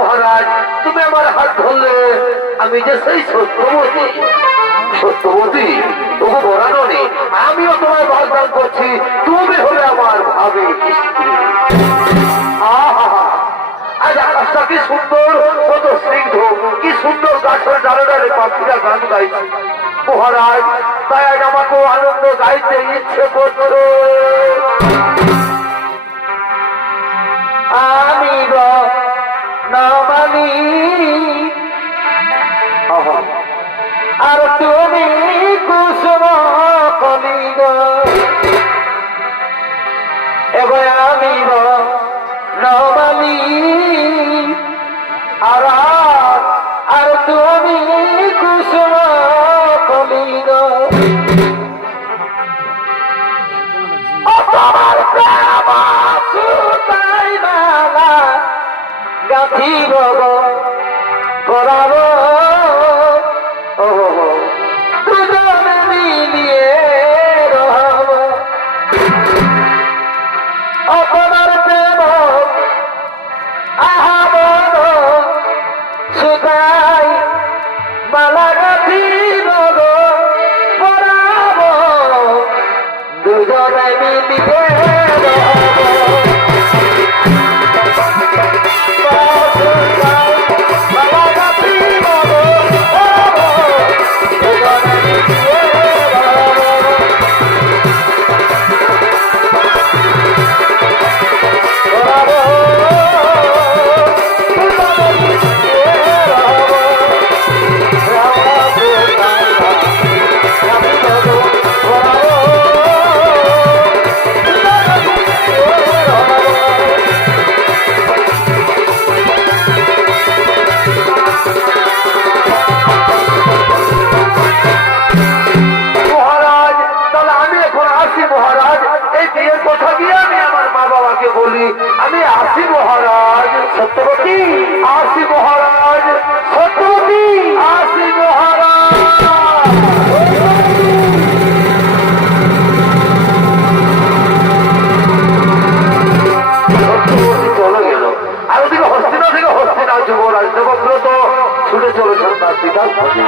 মহারাজ তুমি আমার হাত ধরলে আমি যে সেই সত্যবতী সত্যবতী তবু বরানো নেই আমিও তোমার বাগদান করছি তুমি হলে আমার ভাবে আজ আকাশটা কি সুন্দর কত স্নিগ্ধ কি সুন্দর গাছের ডালে ডালে পাখিরা গান গাইছে মহারাজ তাই আজ আমাকে আনন্দ গাইতে ইচ্ছে করছে আমি নামানি আর তুমি কুসুম কলিগ এবার আমি নামানি আর তুমি কুসুম কলিগ তোমার প্রেম সুতাই মালা গাঁথিব করাব দুজনে মিলিয়ে রহব অপরার প্রেম আহাব সুতাই মালা গাঁথিব করাব দুজনে মিলিয়ে বলি আমি আসি মহারাজ সত্যবতী আসি মহারাজ সত্যবতী আসি মহারাজ সত্যবতী চলে গেল আর ওদিকে হস্তিনা থেকে হস্তিনা যুবরাজ দেবব্রত ছুটে চলেছেন তার পিতার কাছে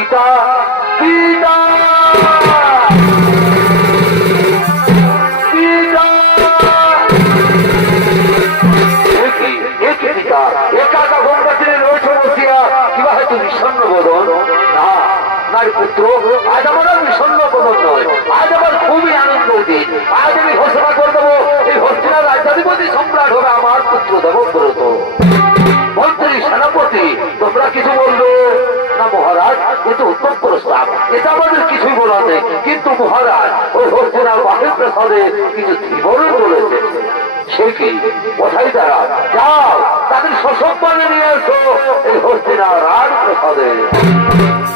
পিতা পিতা পিতা পিতা একা একা গঙ্গা তীরে রয়েছ বসিয়া কিবা হয়তো বিষণ্ণ বদন না নারী পুত্র আজ আমার আর বিষণ্ণ বদন নয় আজ আমার খুবই আনন্দ দিন আজ আমি ঘোষণা করে দেবো এই হস্তিনার রাজ্যাধিপতি সম্রাট হবে আমার পুত্র দেবব্রত মন্ত্রী সেনাপতি তোমরা কিছু বলবে না মহারাজ কিন্তু উত্তম প্রস্তাব এটা আমাদের কিছুই বলার নেই কিন্তু মহারাজ ওই হস্তিনার বাহির প্রসাদে কিছু জীবনই বলেছে সে কি কোথায় তারা যাও তাদের সসম্মানে নিয়ে এসো এই হস্তিনার রাজ প্রসাদে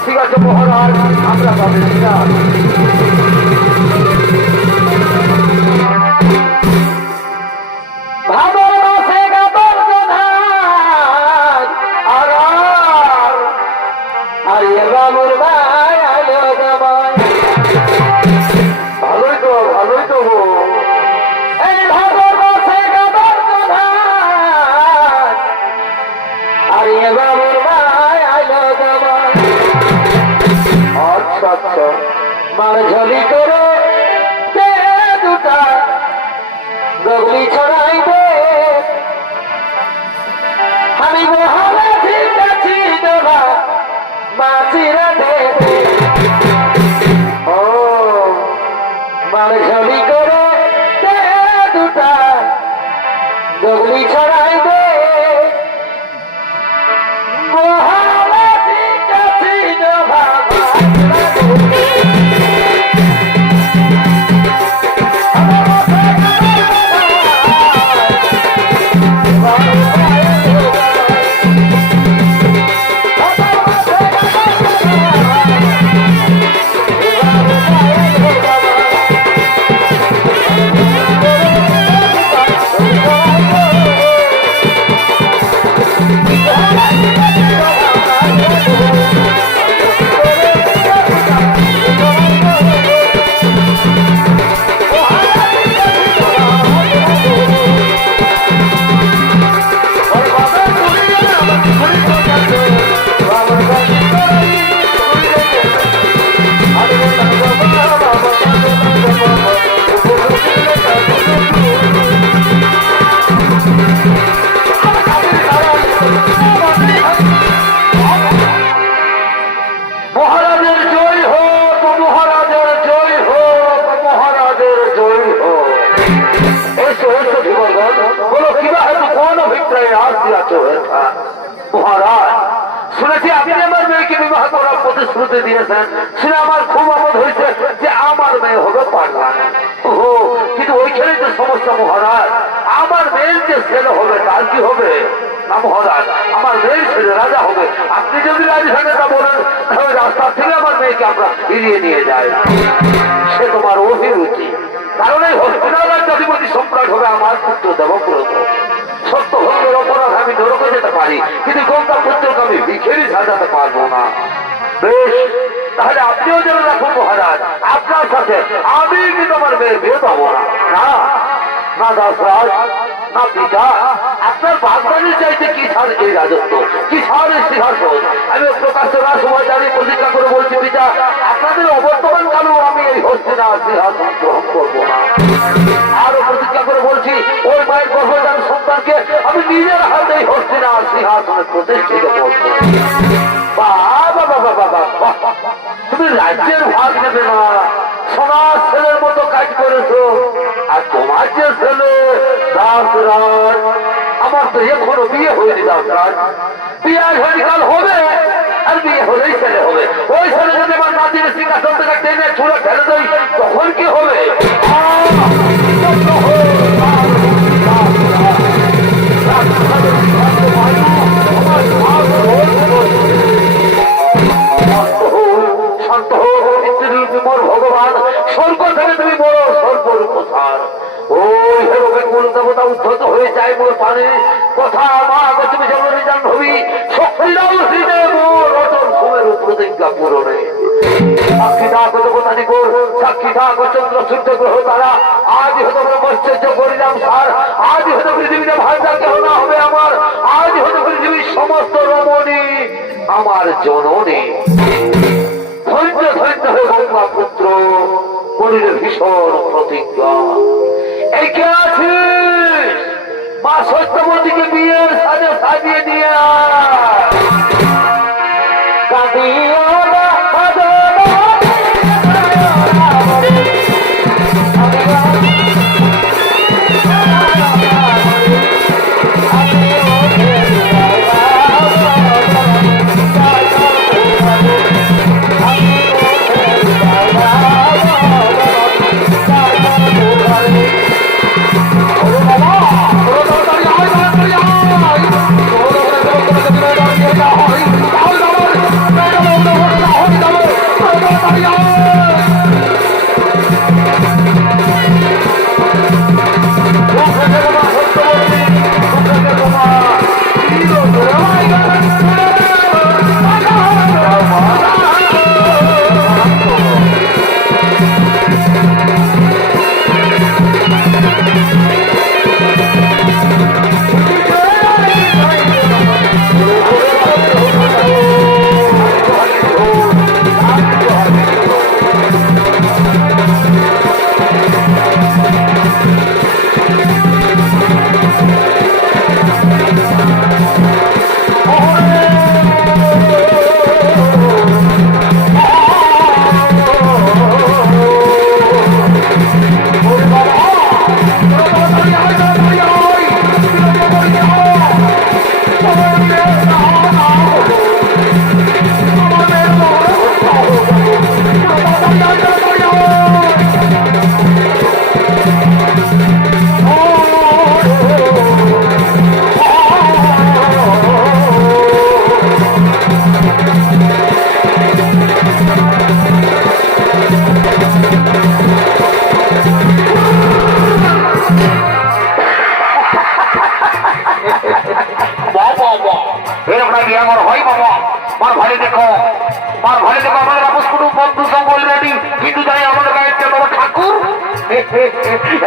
ঠিক আছে মহারাজ আমরা তাদের ভালোই তো ভালোই তো আচ্ছা আচ্ছা মার ঝলি করে দুটা গগলি ছড়াই দে আমি মহারা ঠিক আছি দেবা বাঁচিরা দে ও মার ঝলি করে দুটা গগলি ছড়াই দে মহারা ঠিক আছি দেবা মহারাজ শুনেছি আপনি আমার মেয়েকে বিবাহ করার প্রতিশ্রুতি দিয়েছেন শুনে আমার খুব আমোদ হয়েছে যে আমার মেয়ে হবে পাগলান ও কিন্তু ওইখানে যে সমস্যা মহারাজ আমার মেয়ের যে ছেলে হবে তার কি হবে না মহারাজ আমার মেয়ের ছেলে রাজা হবে আপনি যদি রাজি থাকেন তা বলেন তাহলে রাস্তা থেকে আমার মেয়েকে আমরা ফিরিয়ে নিয়ে যাই সে তোমার অভিরুচি কারণ এই হস্তিনার রাজ্যাধিপতি সম্রাট হবে আমার পুত্র দেবব্রত সত্য ভঙ্গের অপরাধ আমি নরকে যেতে পারি কিন্তু গঙ্গা পুত্রকে আমি ভিখেরি সাজাতে পারবো না বেশ তাহলে আপনিও যেন রাখুন মহারাজ আপনার সাথে আমি কিন্তু আমার মেয়ের বিয়ে পাবো না না না দাসরাজ না পিতা আপনার বাগবাড়ির চাইতে কি ছাড় এই রাজত্ব কি ছাড় এই সিংহাসন আমি প্রকাশ্য না সময় দাঁড়িয়ে প্রতিজ্ঞা করে বলছি পিতা আপনাদের অবর্তমান কালেও আমি এই হস্তিনার সিংহাসন গ্রহণ করবো না আরো প্রতিজ্ঞা করে বলছি ওই মায়ের গর্ভজাত সন্তানকে আমি নিজের হাতে এই হস্তিনার সিংহাসনে প্রতিষ্ঠিত করবো বাবা বাবা বাবা তুমি রাজ্যের ভাগ নেবে না সোনার ছেলের মতো কাজ করেছো আর তোমার যে ছেলে দাসরাজ আমার তো এখনো বিয়ে হয়নি দাসরাজ বিয়ে কাল হবে আর বিয়ে হলেই ছেলে হবে ওই ছেলে যদি আমার নাতির সিংহাসন থেকে টেনে ছুঁড়ে ফেলে দেয় তখন কি হবে শান্ত হোক ভগবান স্বর্গ থেকে তুমি বড় সর্বরূপসার ওই হেরোকে কোন দেবতা উদ্ধত হয়ে যায় মোর পানে কথা মা তুমি জননী জাহ্নবী শক্তিরাও হৃদয় মোর রতন সুমের প্রতিজ্ঞা পূরণে সাক্ষী থাকো দেবতানি গোর সাক্ষী থাকো চন্দ্র সূর্য গ্রহ তারা আজ হতে ব্রহ্মচর্য করিলাম সার আজ হতে পৃথিবীতে ভাষা কেহ না হবে আমার আজ হতে পৃথিবীর সমস্ত রমণী আমার জননী ভীষণ প্রতিজ্ঞা। এই কে আছিস? মা সত্যবতীকে বিয়ের সাজে সাজিয়ে দিয়ে আয়। কাঁদিও না বাঁধো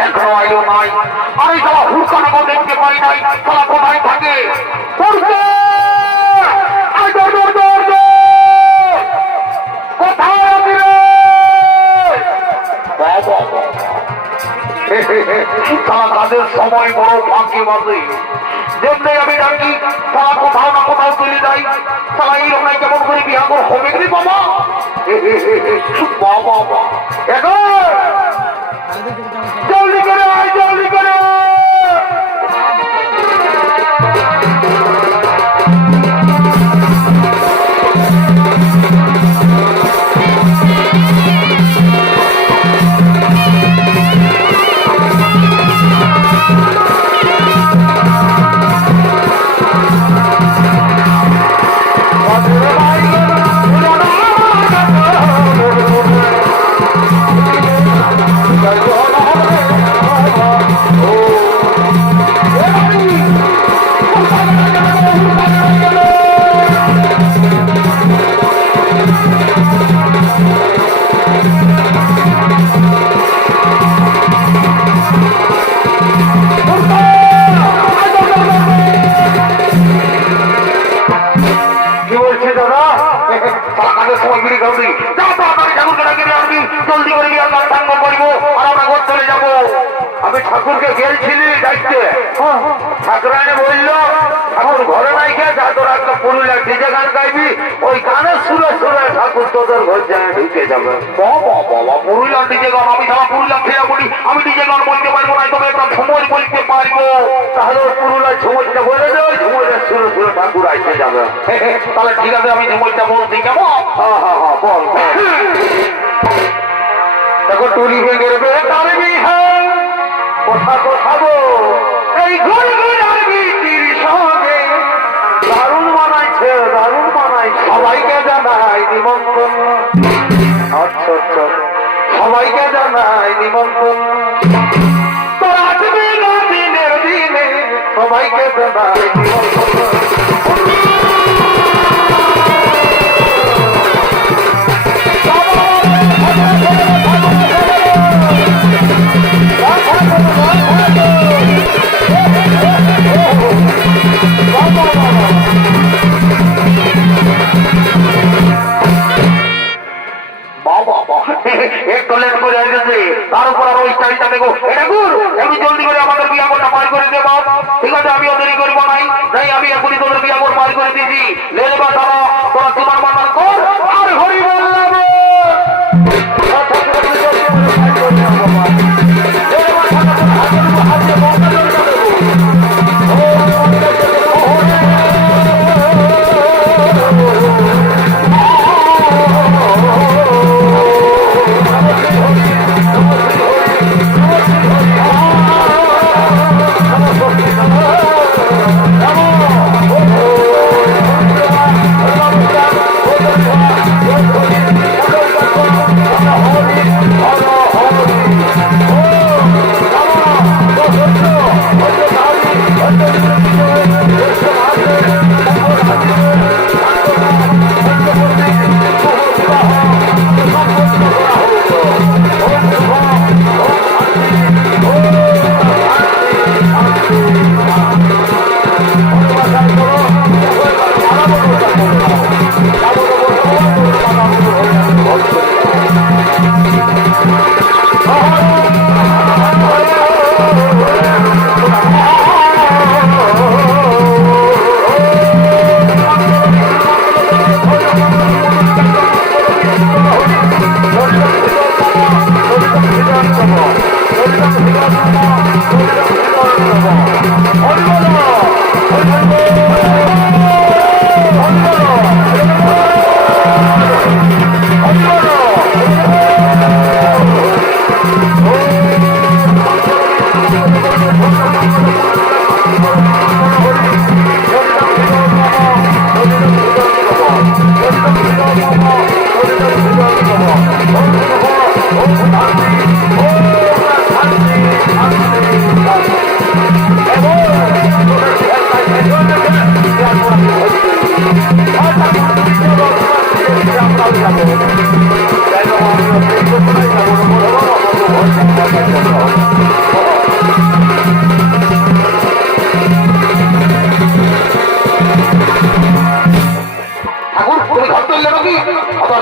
এখনো আইলো নাই। আরে সালা হুড়কাটাকেও দেখতে পাই নাই। সালা কোথায় থাকে? কোথায় আছি রে? সালা তাদের সময় বড় ফাঁকি বাজে। যেমনি আমি ডাকি সালা কোথাও না কোথাও তুলে যাই। সালা এই লোক কেমন করে বিয়া করে হবে কি বাবা? বাবা এখন জলদি করে আয়, জলদি করে। আমি ঠাকুরকে গেলছিলি যাইতে, ঠাকুরানি বললো ঠাকুর ঘরে নাই খেয়ে যা তোর একটা পুরুলিয়া ডিজে গান গাইবি, ওই গানের সুরে সুরে ঠাকুর তোদের ঘর যায় ঢুকে যাবে। বাবা পুরুলিয়ার ডিজে গান, আমি সারা পুরুলিয়া খেয়ে বলি আমি ডিজে গান বলতে পারবো না, তবে একটা ঝুমর বলতে পারবো। তাহলে ওই পুরুলিয়ার ঝুমরটা বলে দেয়, ঝুমরের সুরে সুরে ঠাকুর আসতে যাবে। তাহলে ঠিক আছে, আমি ঝুমরটা বলছি কেমন? হ্যাঁ বল। দেখো টুলি ভেঙে রেখে তারবি হ্যাঁ কথা কোথাবো এই ঘুর ঘুর আরবি তীর সঙ্গে দারুণ মানাইছে, দারুণ মানাইছে। সবাইকে জানাই নিমন্ত্রণ। আচ্ছা সবাইকে জানাই নিমন্ত্রণ। তো আসবি না দিনের দিনে, সবাইকে জানাই নিমন্ত্রণ। একটু লেট করে আসছে, তার উপর আরো স্টাইলটা দেখো। এটা গুর, একটু জলদি করে আমাদের বিয়া করটা পার করে দেবো। ঠিক আছে, আমিও দেরি করবো নাই, তাই আমি এখনই তোদের বিয়া কর পার করে দিয়েছি। লে দেবা তারা, তোরা তোমার মান্নান কর আর হরি বললাম।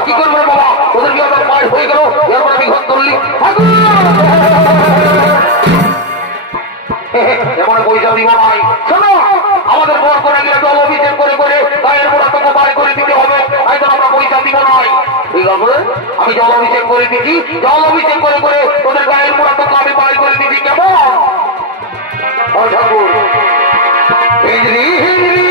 কি করবো বাবা, তোদের বিয়ে পাশ হয়ে গেল, এরপর আমি ঘর তুললি এমন পয়সা দিব নাই। শোনো, আমাদের বর করে গেলে জল অভিষেক করে করে গায়ের মোড়া তোকে বাড়ি করে দিতে হবে, তাই তো আমরা পয়সা দিব নাই। ঠিক আছে, আমি জল অভিষেক করে দিচ্ছি, জল অভিষেক করে করে তোদের গায়ের মোড়া তোকে আমি বাড়ি করে দিচ্ছি। কেমন ঠাকুর হিজড়ি হিজড়ি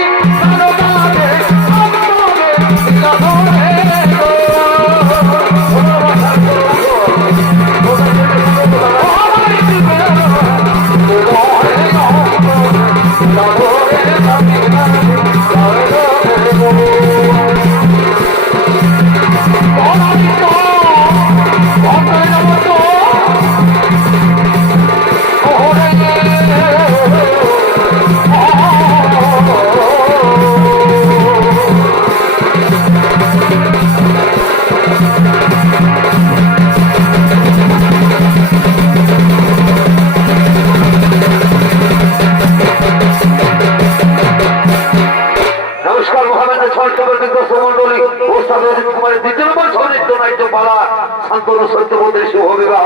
দ্বিতীয় নম্বর সৌন্দর্য নাট্য পালা শান্তনু সত্যবতীর শুভ বিবাহ।